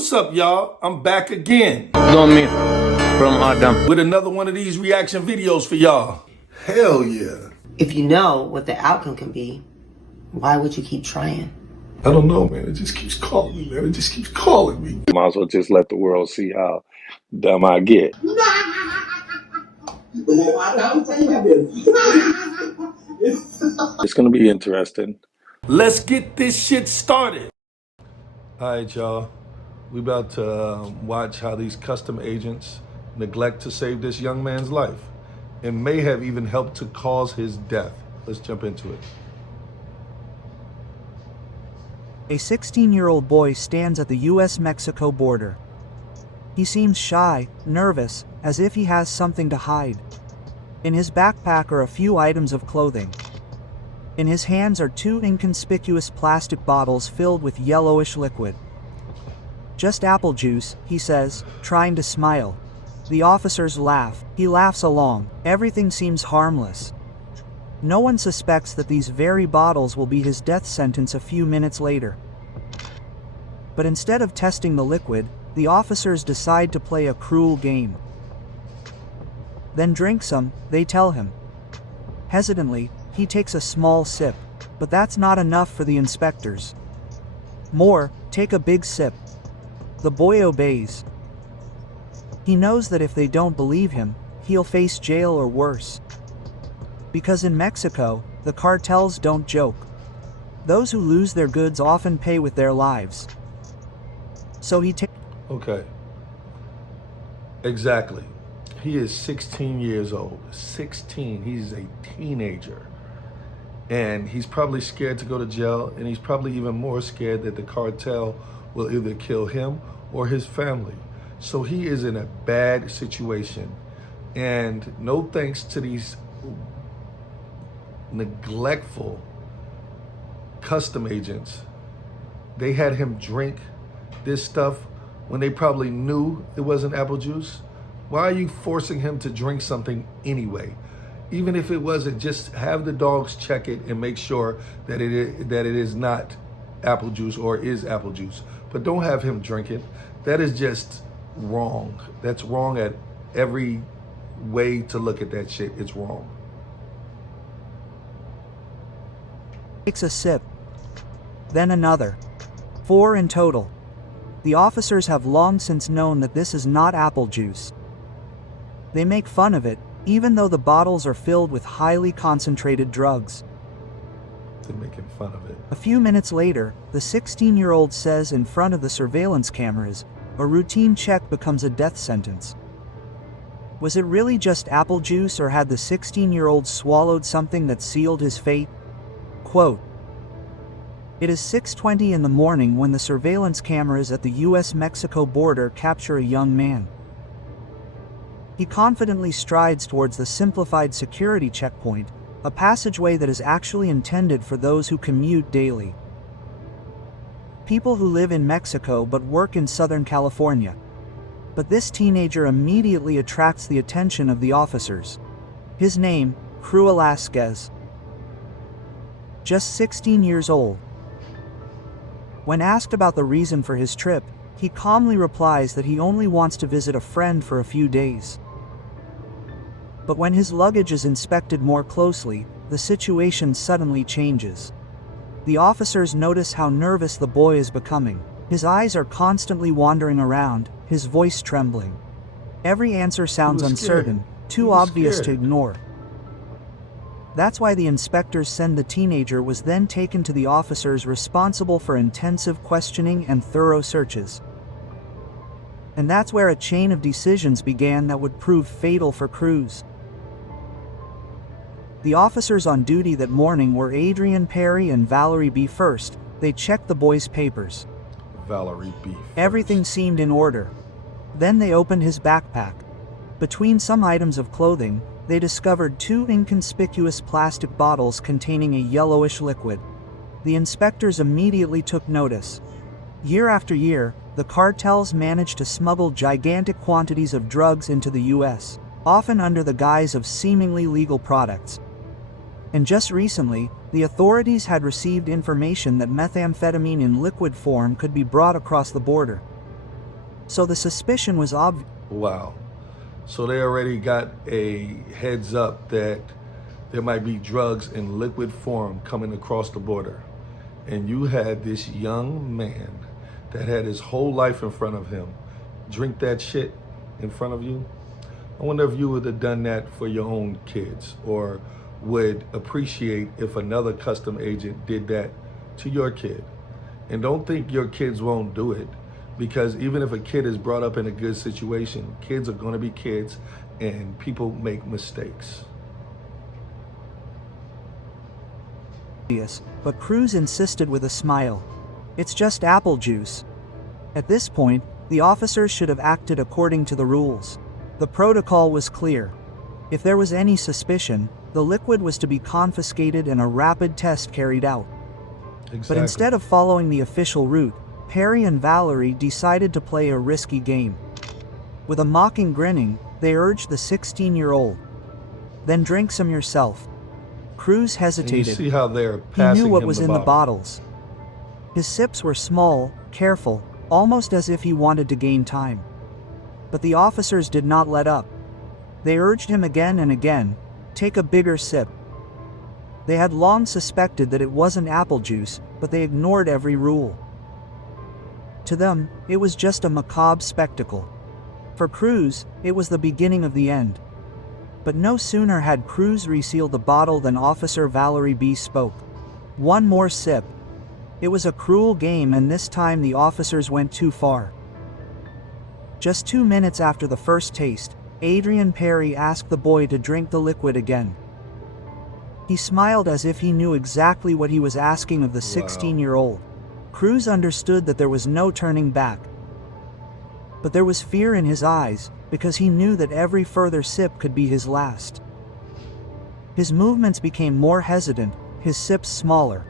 What's up, y'all? I'm back again Domi from Adam. with another one of these reaction videos for y'all. Hell yeah. If you know what the outcome can be, why would you keep trying? I don't know, man. It just keeps calling me, man. It just keeps calling me. Might as well just let the world see how dumb I get. It's gonna be interesting. Let's get this shit started. All right, y'all. We about to watch how these custom agents neglect to save this young man's life and may have even helped to cause his death. Let's jump into it. A 16-year-old boy stands at the US-Mexico border. He seems shy, nervous, as if he has something to hide. In his backpack are a few items of clothing. In his hands are two inconspicuous plastic bottles filled with yellowish liquid. "Just apple juice," he says, trying to smile. The officers laugh. He laughs along. Everything seems harmless. No one suspects that these very bottles will be his death sentence a few minutes later. But instead of testing the liquid, the officers decide to play a cruel game. "Then drink some," they tell him. Hesitantly, he takes a small sip, but that's not enough for the inspectors. "More, take a big sip." The boy obeys. He knows that if they don't believe him, he'll face jail or worse. Because in Mexico, the cartels don't joke. Those who lose their goods often pay with their lives. So he takes... Okay. Exactly. He is 16 years old. 16. He's a teenager. And he's probably scared to go to jail, and he's probably even more scared that the cartel will either kill him or his family. So he is in a bad situation. And no thanks to these neglectful custom agents, they had him drink this stuff when they probably knew it wasn't apple juice. Why are you forcing him to drink something anyway? Even if it wasn't, just have the dogs check it and make sure that it is not apple juice or is apple juice. But don't have him drink it. That is just wrong. That's wrong at every way to look at that shit. It's wrong. Takes a sip. Then another. 4 in total. The officers have long since known that this is not apple juice. They make fun of it, even though the bottles are filled with highly concentrated drugs. They're making fun of it. A few minutes later, the 16-year-old says in front of the surveillance cameras, a routine check becomes a death sentence. Was it really just apple juice, or had the 16-year-old swallowed something that sealed his fate? Quote, "It is 6:20 in the morning when the surveillance cameras at the US-Mexico border capture a young man. He confidently strides towards the simplified security checkpoint, a passageway that is actually intended for those who commute daily. People who live in Mexico but work in Southern California. But this teenager immediately attracts the attention of the officers. His name, Cruz Velasquez. Just 16 years old. When asked about the reason for his trip, he calmly replies that he only wants to visit a friend for a few days. But when his luggage is inspected more closely, the situation suddenly changes. The officers notice how nervous the boy is becoming. His eyes are constantly wandering around, his voice trembling. Every answer sounds uncertain, too obvious to ignore. That's why the inspectors send the teenager was then taken to the officers responsible for intensive questioning and thorough searches. And that's where a chain of decisions began that would prove fatal for Cruz. The officers on duty that morning were Adrian Perry and Valerie B. First. They checked the boy's papers. Valerie B. Everything seemed in order. Then they opened his backpack. Between some items of clothing, they discovered 2 inconspicuous plastic bottles containing a yellowish liquid. The inspectors immediately took notice. Year after year, the cartels managed to smuggle gigantic quantities of drugs into the US, often under the guise of seemingly legal products. And just recently, the authorities had received information that methamphetamine in liquid form could be brought across the border. So the suspicion was obvious. Wow. So they already got a heads up that there might be drugs in liquid form coming across the border. And you had this young man that had his whole life in front of him drink that shit in front of you. I wonder if you would have done that for your own kids, or would appreciate if another custom agent did that to your kid. And don't think your kids won't do it, because even if a kid is brought up in a good situation, kids are going to be kids and people make mistakes. But Cruz insisted with a smile. It's just apple juice. At this point, the officers should have acted according to the rules. The protocol was clear. If there was any suspicion, the liquid was to be confiscated and a rapid test carried out. Exactly. But instead of following the official route, Perry and Valerie decided to play a risky game. With a mocking grinning, they urged the 16-year-old. Then drink some yourself. Cruz And hesitated. you see how they're He passing knew what him was the in the bottle. bottles. His sips were small, careful, almost as if he wanted to gain time. But the officers did not let up. They urged him again and again, take a bigger sip. They had long suspected that it wasn't apple juice, but they ignored every rule. To them, it was just a macabre spectacle. For Cruz, it was the beginning of the end. But no sooner had Cruz resealed the bottle than Officer Valerie B. spoke. One more sip. It was a cruel game, and this time the officers went too far. Just 2 minutes after the first taste, Adrian Perry asked the boy to drink the liquid again. He smiled as if he knew exactly what he was asking of the 16-year-old. Cruz understood that there was no turning back. But there was fear in his eyes, because he knew that every further sip could be his last. His movements became more hesitant, his sips smaller.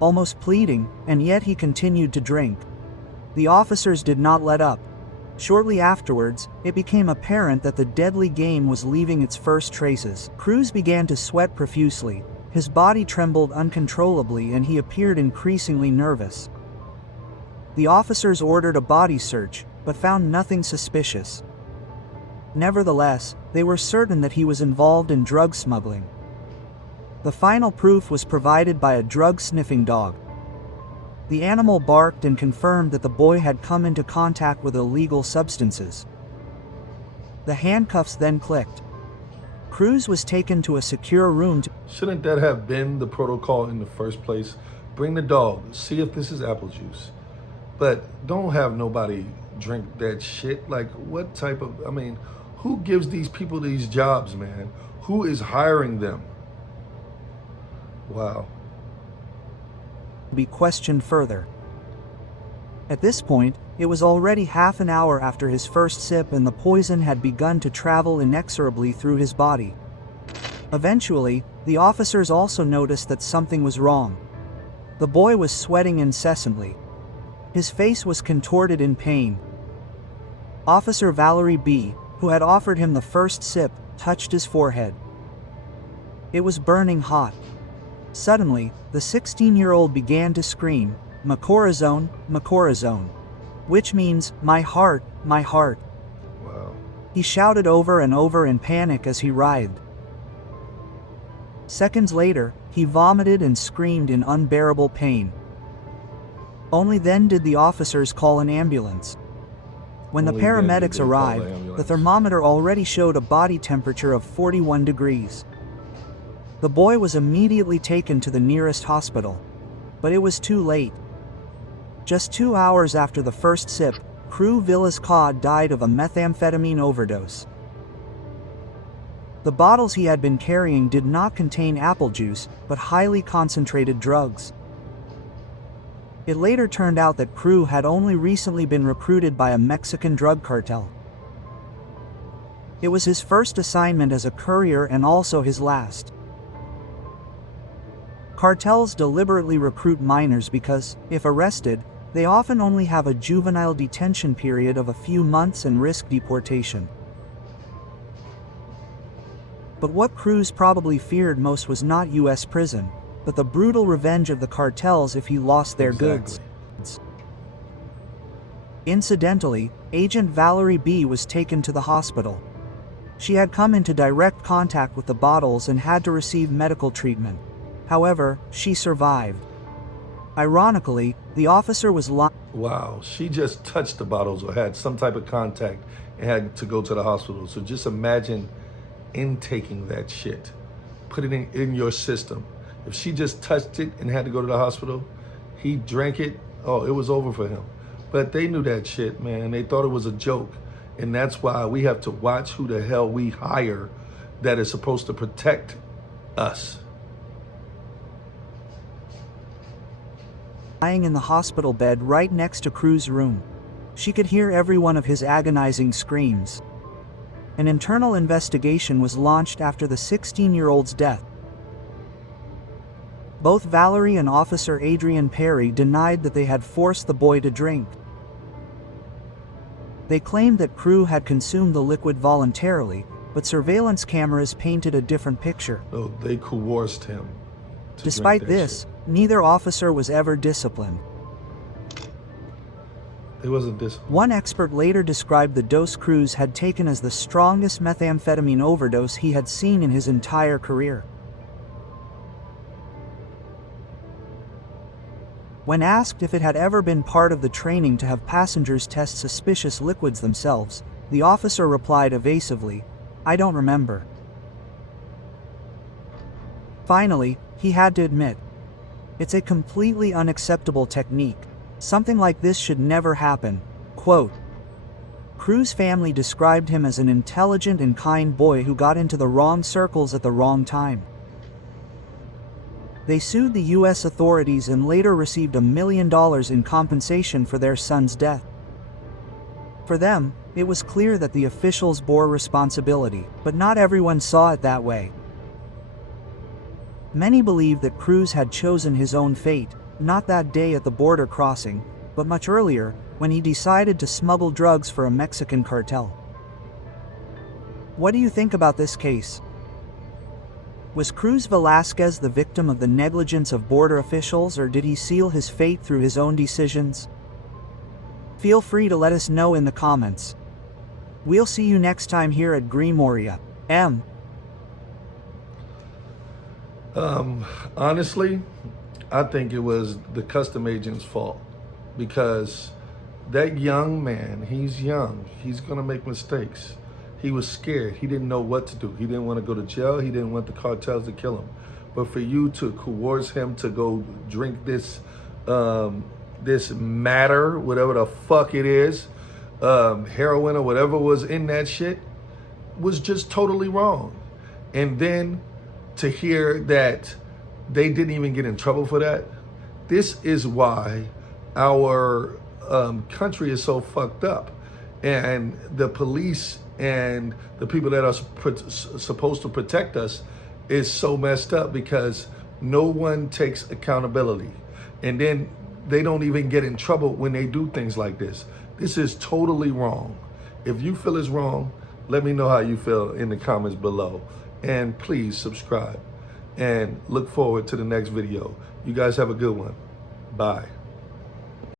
Almost pleading, and yet he continued to drink. The officers did not let up. Shortly afterwards, it became apparent that the deadly game was leaving its first traces. Cruz began to sweat profusely, his body trembled uncontrollably, and he appeared increasingly nervous. The officers ordered a body search, but found nothing suspicious. Nevertheless, they were certain that he was involved in drug smuggling. The final proof was provided by a drug-sniffing dog. The animal barked and confirmed that the boy had come into contact with illegal substances. The handcuffs then clicked. Cruz was taken to a secure room to... Shouldn't that have been the protocol in the first place? Bring the dog, see if this is apple juice. But don't have nobody drink that shit. Like, what type of, who gives these people these jobs, man? Who is hiring them? Wow. be questioned further. At this point, it was already half an hour after his first sip and the poison had begun to travel inexorably through his body. Eventually, the officers also noticed that something was wrong. The boy was sweating incessantly. His face was contorted in pain. Officer Valerie B., who had offered him the first sip, touched his forehead. It was burning hot. Suddenly, the 16-year-old began to scream, "Macorazone, Macorazone," which means, my heart, my heart. Wow. He shouted over and over in panic as he writhed. Seconds later, he vomited and screamed in unbearable pain. Only then did the officers call an ambulance. When the Only then did paramedics they call the arrived, the ambulance. thermometer already showed a body temperature of 41 degrees. The boy was immediately taken to the nearest hospital. But it was too late. Just 2 hours after the first sip, Crew Villas-Cod died of a methamphetamine overdose. The bottles he had been carrying did not contain apple juice, but highly concentrated drugs. It later turned out that Crew had only recently been recruited by a Mexican drug cartel. It was his first assignment as a courier and also his last. Cartels deliberately recruit minors because, if arrested, they often only have a juvenile detention period of a few months and risk deportation. But what Cruz probably feared most was not U.S. prison, but the brutal revenge of the cartels if he lost their goods. Incidentally, Agent Valerie B. was taken to the hospital. She had come into direct contact with the bottles and had to receive medical treatment. However, she survived. Ironically, the officer was lying. Wow, she just touched the bottles or had some type of contact and had to go to the hospital. So just imagine intaking that shit, put it in your system. If she just touched it and had to go to the hospital, he drank it, oh, it was over for him. But they knew that shit, man. They thought it was a joke. And that's why we have to watch who the hell we hire that is supposed to protect us. Lying in the hospital bed right next to Cruz's room. She could hear every one of his agonizing screams. An internal investigation was launched after the 16-year-old's death. Both Valerie and Officer Adrian Perry denied that they had forced the boy to drink. They claimed that Cruz had consumed the liquid voluntarily, but surveillance cameras painted a different picture. No, they coerced him. Despite this, neither officer was ever disciplined. It wasn't disciplined. One expert later described the dose Cruz had taken as the strongest methamphetamine overdose he had seen in his entire career. When asked if it had ever been part of the training to have passengers test suspicious liquids themselves, the officer replied evasively, "I don't remember." Finally, he had to admit, it's a completely unacceptable technique. Something like this should never happen. Quote, Cruz's family described him as an intelligent and kind boy who got into the wrong circles at the wrong time. They sued the U.S. authorities and later received $1 million in compensation for their son's death. For them, it was clear that the officials bore responsibility, but not everyone saw it that way. Many believed that Cruz had chosen his own fate, not that day at the border crossing, but much earlier, when he decided to smuggle drugs for a Mexican cartel. What do you think about this case? Was Cruz Velasquez the victim of the negligence of border officials, or did he seal his fate through his own decisions? Feel free to let us know in the comments. We'll see you next time here at Grimoria. Honestly, I think it was the custom agent's fault, because that young man, he's young, he's gonna make mistakes. He was scared. He didn't know what to do. He didn't want to go to jail. He didn't want the cartels to kill him. But for you to coerce him to go drink this this matter, whatever the fuck it is, heroin or whatever was in that shit, was just totally wrong. And then to hear that they didn't even get in trouble for that, this is why our country is so fucked up. And the police and the people that are supposed to protect us is so messed up, because no one takes accountability. And then they don't even get in trouble when they do things like this. This is totally wrong. If you feel it's wrong, let me know how you feel in the comments below. And please subscribe and look forward to the next video. You guys have a good one. Bye.